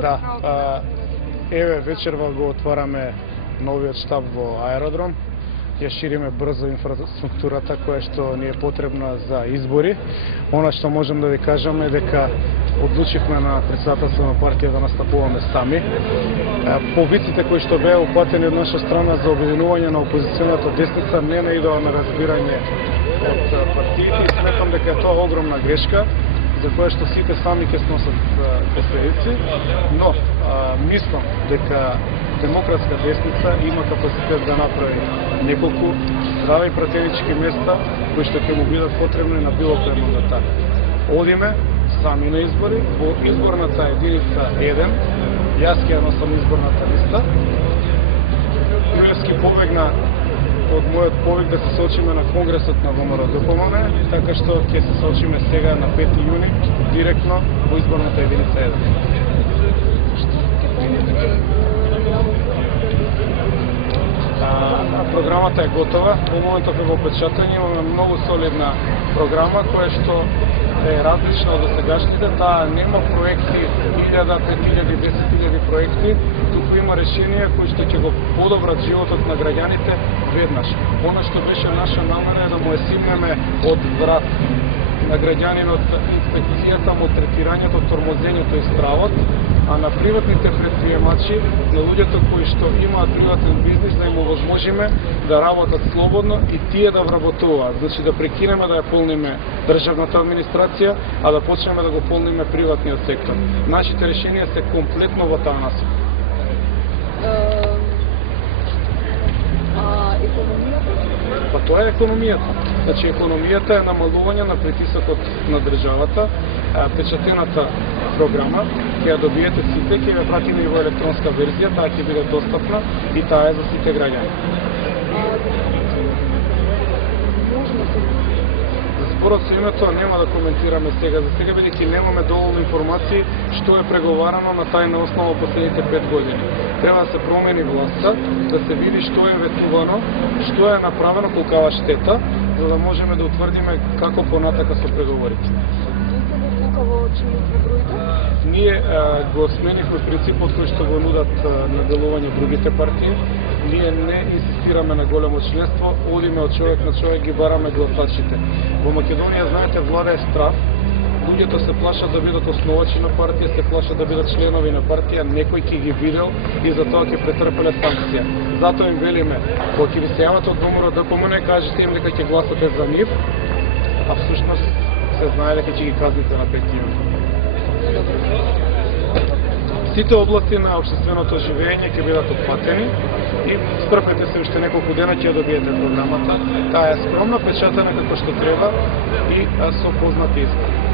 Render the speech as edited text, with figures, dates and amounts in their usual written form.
Да, еве вечерва го отвараме новиот штаб во аеродром. Ја шириме брзо инфраструктурата која што ни е потребна за избори. Она што можем да ви кажеме дека одлучивме на председателство на партија да настапуваме сами. Повиците кои што беа упатени од наша страна за обединување на опозиционата десница не наидоа на разбирање од партиите и сметам дека е тоа огромна грешка за која што сите сами ќе сносат последици, но мислам дека демократска десница има капацитет да направи неколку здрави пратенички места кои што ќе му бидат потребни на било кој мандатар. Одиме сами на избори, во изборната единица 1, јас ќе носам изборната листа. Илевски побегна од мојот повик да се соочиме на Конгресот на ВМРО-ДПМН, така што ќе се соочиме сега на 5 јуни директно во изборната единица 1. Програмата е готова. Во моментот кога го печатање имаме многу солидна програма која што е различна од досегашните. Таа нема проекти 1000, 5000, 10.000 проекти, туку има решенија кои што ќе го подобрат животот на граѓаните веднаш. Она што беше наша намера е да му симнеме од врат на граѓанинот инспекцијата, му третирањето, тормозењето и стравот, а на приватните предприемачи, на луѓето кои што имаат приватен бизнис, да им овозможиме да работат слободно и тие да вработуваат. Значи да прекинеме да ја полниме државната администрација, а да почнеме да го полниме приватниот сектор. Нашите решенија се комплетно во таа насока. Па тоа е економијата. Значи економијата е намалување на притисокот на државата. Печатената програма ќе ја добиете сите, ќе ја пратиме и во електронска верзија, таа ќе биде достапна и таа е за сите граѓани. Зборот со името нема да коментираме сега, за сега бидејќи немаме доволно информации што е преговарано на тајна основа последните 5 години. Треба да се промени власта, да се види што е ветувано, што е направено, колкава штета, за да можеме да утврдиме како понатака со преговорите. Ние го сменихме принципот кој што го нудат на делување другите партии. Ние не инсистираме на големо членство, одиме од човек на човек, ги бараме гласачите. Во Македонија, знаете, влада е страв. Луѓето се плашат да бидат основачи на партија, се плашат да бидат членови на партија, некој ќе ги видел и затоа ќе претрпеле санкција. Затоа им велиме, кога ќе ви се јават од ВМРО-ДПМН, кажете им дека ќе гласате за нив, а всушност се знае дека ќе ги казните на 5 јуни. Сите области на општественото живење ќе бидат опфатени и стрпете се уште неколку дена ќе ја добиете програмата. Таа е скромна, печатена како што треба и со познати избори.